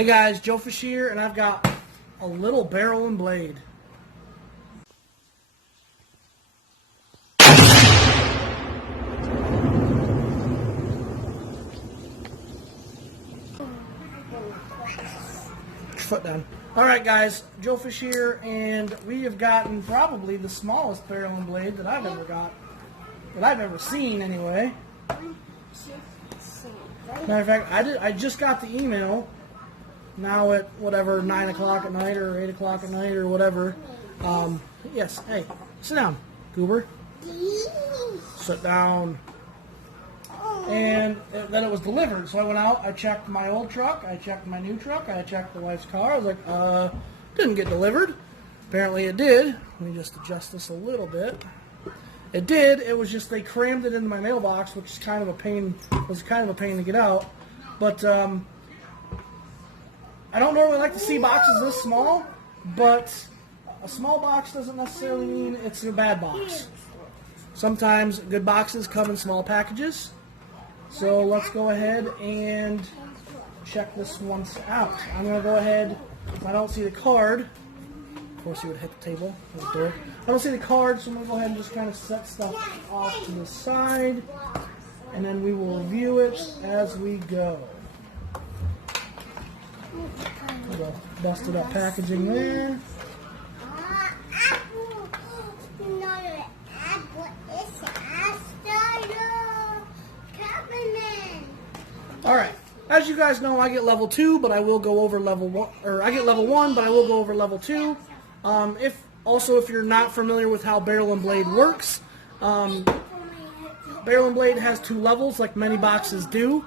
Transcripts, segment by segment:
Hey guys, Joe Fish here, and I've got a little barrel and blade. Foot down. Alright guys, Joe Fish here, and we have gotten probably the smallest barrel and blade that I've ever got. That I've ever seen anyway. Matter of fact, I just got the email now at whatever 9 o'clock at night or 8 o'clock at night or whatever. Yes, hey, sit down, goober. Sit down. And then it was delivered, so I went out, I checked my old truck, I checked my new truck, I checked the wife's car. I was like, didn't get delivered. Apparently it did. Let me just adjust this a little bit. It did. It was just they crammed it into my mailbox, which is kind of a pain. Was kind of a pain to get out. But I don't normally like to see boxes this small. But a small box doesn't necessarily mean it's a bad box. Sometimes good boxes come in small packages. So let's go ahead and check this one out. I'm going to go ahead. If I don't see the card, of course, you would hit the table. I don't see the card, so I'm going to go ahead and just kind of set stuff off to the side, and then we will review it as we go. The busted up packaging there. All right. As you guys know, I get level 2, but I will go over level 1, or I get level 1, but I will go over level 2. If you're not familiar with how barrel and blade works, barrel and blade has 2 levels, like many boxes do.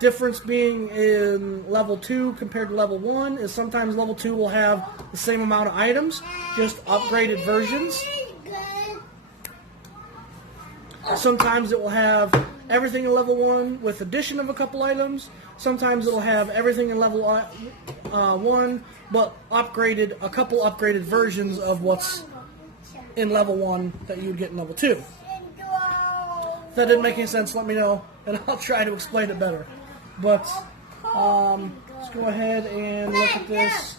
Difference being in level 2 compared to level 1 is sometimes level 2 will have the same amount of items, just upgraded versions. Sometimes it will have everything in level 1 with addition of a couple items. Sometimes it'll have everything in level 1, but upgraded, a couple upgraded versions of what's in level 1 that you would get in level 2. If that didn't make any sense, let me know, and I'll try to explain it better. But let's go ahead and look at this.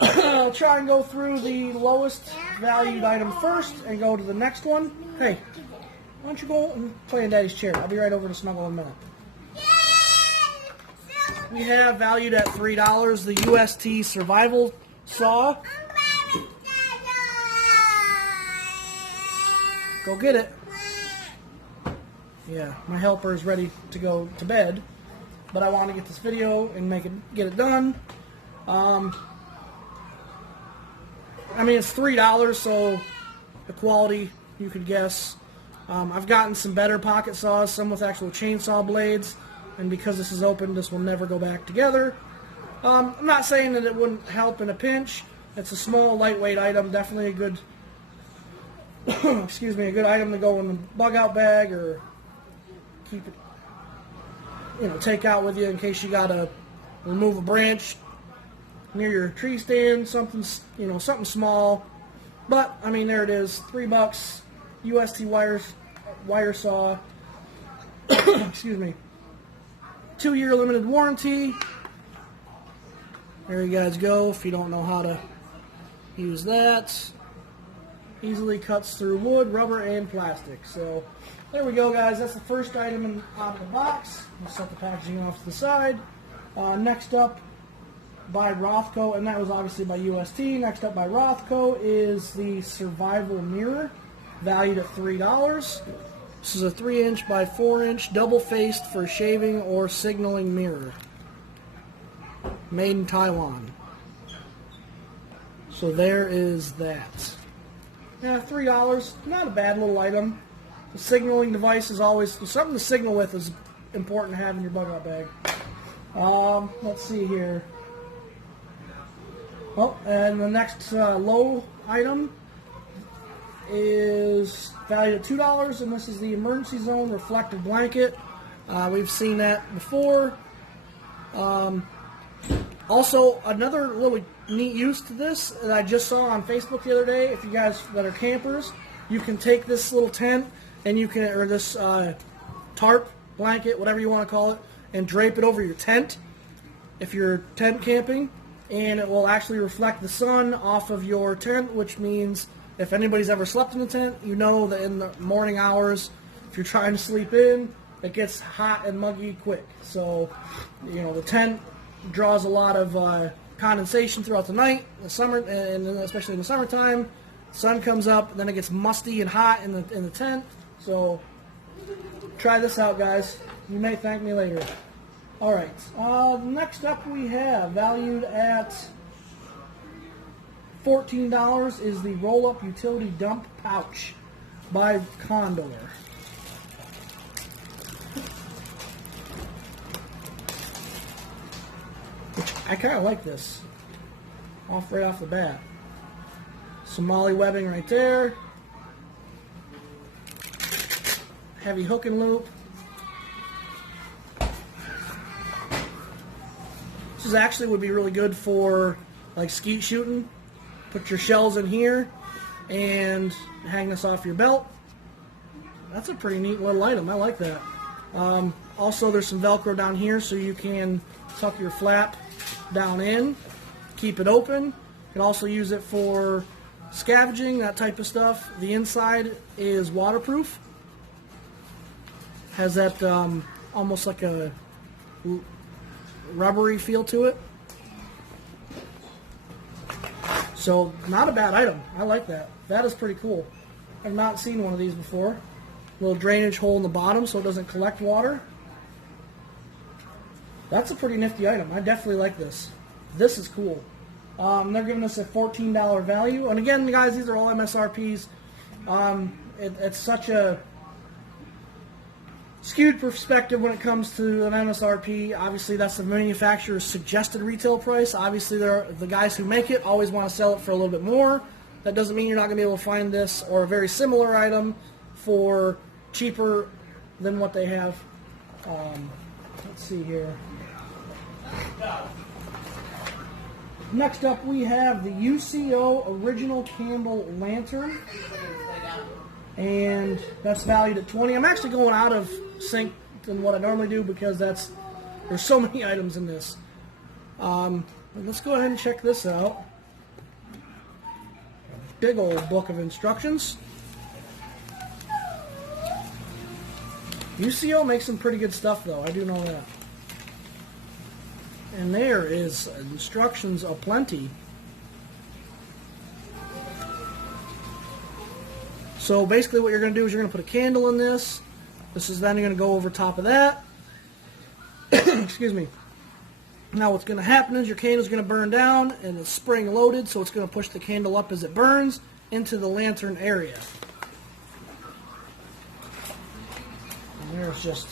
I'll try and go through the lowest valued item first and go to the next one. Hey, why don't you go and play in Daddy's chair? I'll be right over to snuggle in a minute. We have valued at $3 the UST Survival Saw. Go get it. Yeah, my helper is ready to go to bed, but I want to get this video and get it done. I mean, it's $3, so the quality you could guess. I've gotten some better pocket saws, some with actual chainsaw blades, and because this is open, this will never go back together. I'm not saying that it wouldn't help in a pinch. It's a small, lightweight item, definitely a good, excuse me, a good item to go in the bug out bag or keep it, take out with you in case you gotta remove a branch near your tree stand, something, something small. But I mean, there it is, $3, UST wire saw. Excuse me. 2-year limited warranty. There you guys go. If you don't know how to use that, easily cuts through wood, rubber, and plastic. So there we go, guys. That's the first item out of the box. We'll set the packaging off to the side. Next up, by Rothko, and that was obviously by UST. Next up by Rothko is the Survival Mirror, valued at $3. This is a 3-inch by 4-inch double-faced for shaving or signaling mirror, made in Taiwan. So there is that. Yeah, $3, not a bad little item. The signaling device is always something to signal with, is important to have in your bug out bag. Let's see here. Oh, and the next low item is valued at $2, and this is the Emergency Zone Reflective Blanket. We've seen that before. Also, another little neat use to this that I just saw on Facebook the other day, if you guys that are campers, you can take this little tent and you can, or this tarp, blanket, whatever you want to call it, and drape it over your tent. if you're tent camping, and it will actually reflect the sun off of your tent, which means if anybody's ever slept in a tent, you know that in the morning hours, if you're trying to sleep in, it gets hot and muggy quick. So, you know, the tent draws a lot of condensation throughout the night, the summer, and especially in the summertime. Sun comes up, then it gets musty and hot in the tent. So, try this out, guys. You may thank me later. All right. Next up, we have valued at $14 is the roll-up utility dump pouch by Condor. I kind of like this, right off the bat. Somali webbing right there. Heavy hook and loop. This is actually would be really good for like skeet shooting. Put your shells in here and hang this off your belt. That's a pretty neat little item. I like that. Also, there's some Velcro down here so you can tuck your flap down in, keep it open. You can also use it for scavenging, that type of stuff. The inside is waterproof. Has that almost like a rubbery feel to it. So, not a bad item. I like that. That is pretty cool. I've not seen one of these before. Little drainage hole in the bottom so it doesn't collect water. That's a pretty nifty item. I definitely like this. This is cool. They're giving us a $14 value. And again, guys, these are all MSRPs. It's such a skewed perspective when it comes to an MSRP. Obviously, that's the manufacturer's suggested retail price. Obviously, the guys who make it always want to sell it for a little bit more. That doesn't mean you're not going to be able to find this or a very similar item for cheaper than what they have. Let's see here. Next up, we have the Usio Original Candle Lantern, and that's valued at $20. I'm actually going out of sync than what I normally do because there's so many items in this. Let's go ahead and check this out. Big old book of instructions. Usio makes some pretty good stuff, though. I do know that. And there is instructions aplenty. So basically what you're going to do is you're going to put a candle in this. This is then you're going to go over top of that. Excuse me. Now what's going to happen is your candle is going to burn down and it's spring loaded, so it's going to push the candle up as it burns into the lantern area. And there's just...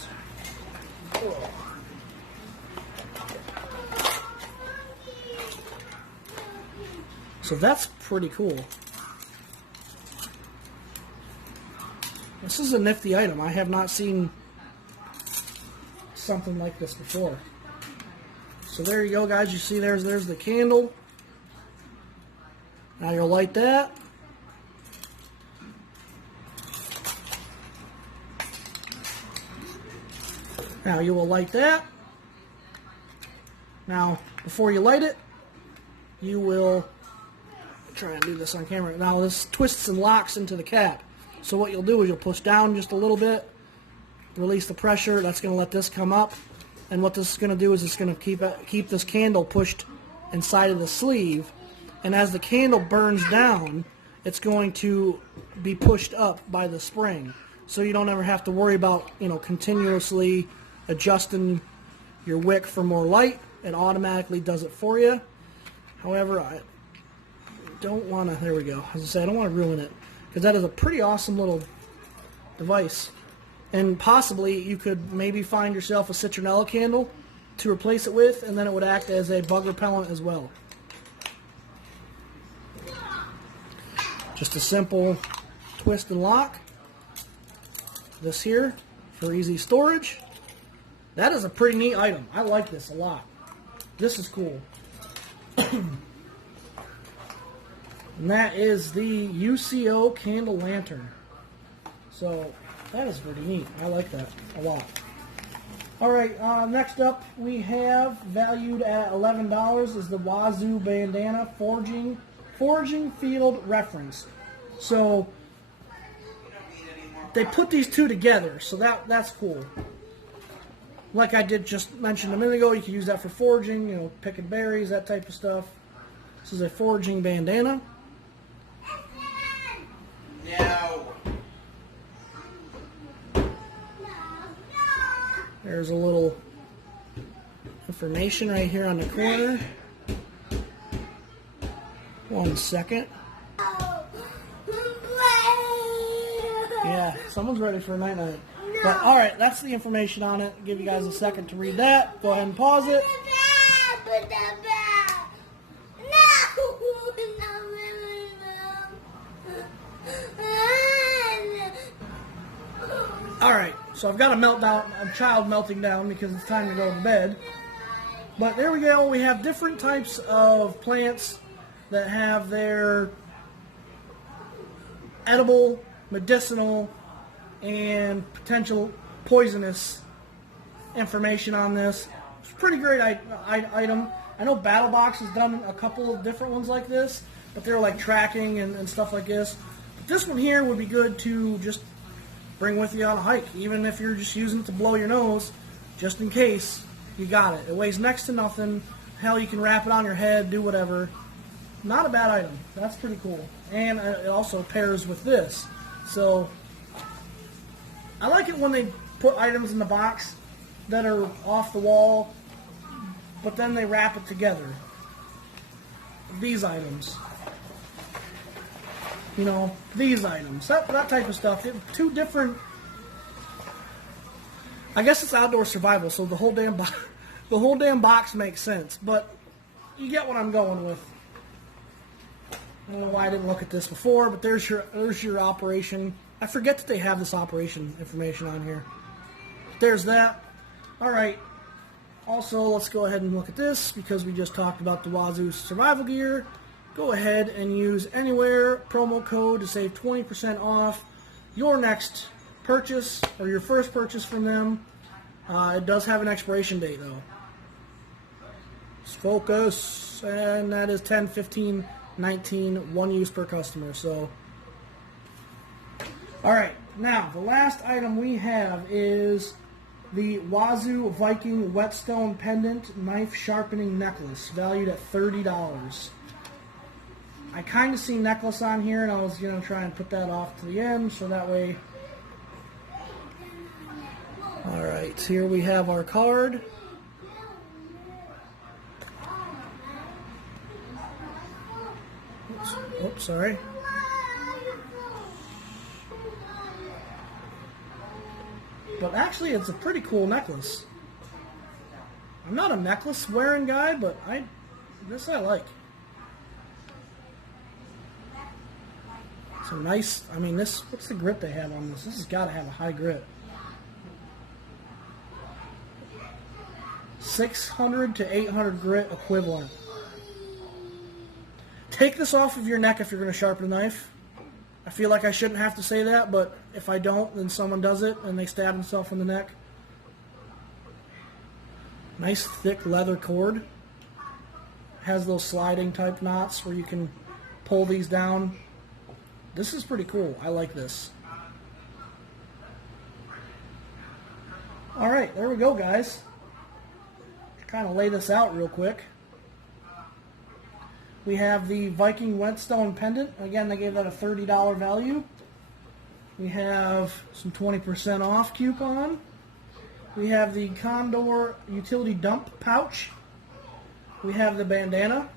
Oh. So that's pretty cool. This is a nifty item. I have not seen something like this before. So there you go, guys. You see there's the candle. Now you'll light that. Now you will light that. Now, before you light it, you will try and do this on camera. Now this twists and locks into the cap. So what you'll do is you'll push down just a little bit, release the pressure. That's going to let this come up. And what this is going to do is it's going to keep this candle pushed inside of the sleeve. And as the candle burns down, it's going to be pushed up by the spring. So you don't ever have to worry about, continuously adjusting your wick for more light. It automatically does it for you. However, I don't want to, there we go. As I say, I don't want to ruin it, because that is a pretty awesome little device. And possibly you could maybe find yourself a citronella candle to replace it with, and then it would act as a bug repellent as well. Just a simple twist and lock. This here for easy storage. That is a pretty neat item. I like this a lot. This is cool. And that is the Usio candle lantern. So that is pretty neat. I like that a lot. Alright, next up we have, valued at $11, is the Wazoo Bandana Foraging Field Reference. So, they put these two together, so that's cool. Like I did just mention a minute ago, you can use that for foraging, you know, picking berries, that type of stuff. This is a foraging bandana. No. There's a little information right here on the corner. 1 second. Yeah, someone's ready for a night-night. But, alright, that's the information on it. I'll give you guys a second to read that. Go ahead and pause it. Alright, so I've got a child melting down because it's time to go to bed. But there we go. We have different types of plants that have their edible, medicinal, and potential poisonous information on this. It's a pretty great item. I know BattleBox has done a couple of different ones like this, but they're like tracking and stuff like this. But this one here would be good to just bring with you on a hike, even if you're just using it to blow your nose, just in case. You got it. It weighs next to nothing. Hell, you can wrap it on your head, do whatever. Not a bad item. That's pretty cool. And it also pairs with this. So, I like it when they put items in the box that are off the wall, but then they wrap it together. These items. You know, these items. That type of stuff. Two different... I guess it's outdoor survival, so the whole damn box makes sense. But you get what I'm going with. I don't know why I didn't look at this before, but there's your operation. I forget that they have this operation information on here. There's that. Alright. Also, let's go ahead and look at this, because we just talked about the Wazoo survival gear. Go ahead and use Anywhere promo code to save 20% off your next purchase, or your first purchase from them. It does have an expiration date, though. Let's focus, and that is 10, 15, 19, 1 use per customer. So, alright, now the last item we have is the Wazoo Viking Whetstone Pendant Knife Sharpening Necklace, valued at $30. I kind of see necklace on here, and I was going to try and put that off to the end, so that way... Alright, here we have our card. Oops, sorry. But actually, it's a pretty cool necklace. I'm not a necklace wearing guy, but this I like. It's a nice, I mean, what's the grip they have on this? This has got to have a high grip. 600 to 800 grit equivalent. Take this off of your neck if you're going to sharpen a knife. I feel like I shouldn't have to say that, but if I don't, then someone does it and they stab themselves in the neck. Nice thick leather cord. Has those sliding type knots where you can pull these down. This is pretty cool. I like this. Alright, there we go, guys. Kind of lay this out real quick. We have the Viking Whetstone Pendant. Again, they gave that a $30 value. We have some 20% off coupon. We have the Condor Utility Dump Pouch. We have the bandana.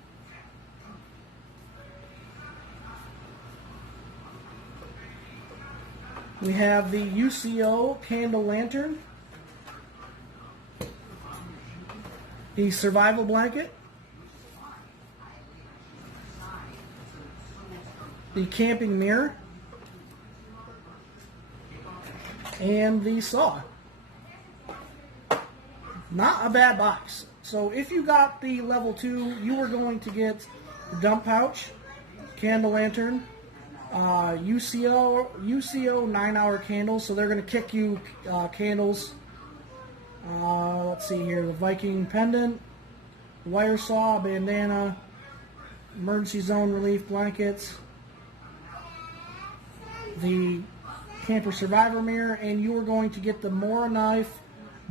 We have the Usio Candle Lantern. The Survival Blanket. The Camping Mirror. And the saw. Not a bad box. So if you got the level 2, you are going to get the dump pouch, candle lantern, UCO 9-hour candles. So they're going to kick you candles Let's see here, the Viking pendant, wire saw, bandana, emergency zone relief blankets, the camper survivor mirror, and you are going to get the Mora knife,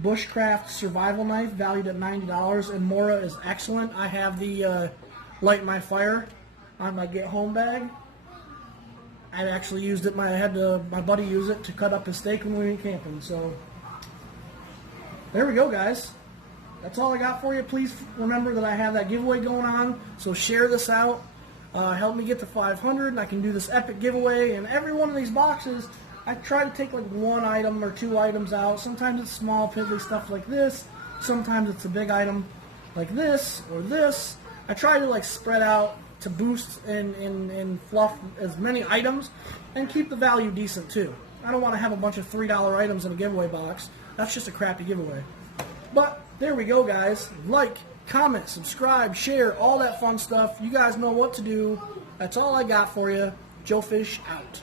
bushcraft survival knife, valued at $90. And Mora is excellent. I have the light my fire on my get home bag. I actually used it. I had my buddy use it to cut up his steak when we went camping. So there we go, guys. That's all I got for you. Please remember that I have that giveaway going on. So share this out. Help me get to 500, and I can do this epic giveaway. And every one of these boxes, I try to take like one item or two items out. Sometimes it's small, piddly stuff like this. Sometimes it's a big item like this or this. I try to like spread out to boost and fluff as many items and keep the value decent too. I don't want to have a bunch of $3 items in a giveaway box. That's just a crappy giveaway. But there we go, guys. Like, comment, subscribe, share, all that fun stuff. You guys know what to do. That's all I got for you. Joe Fish out.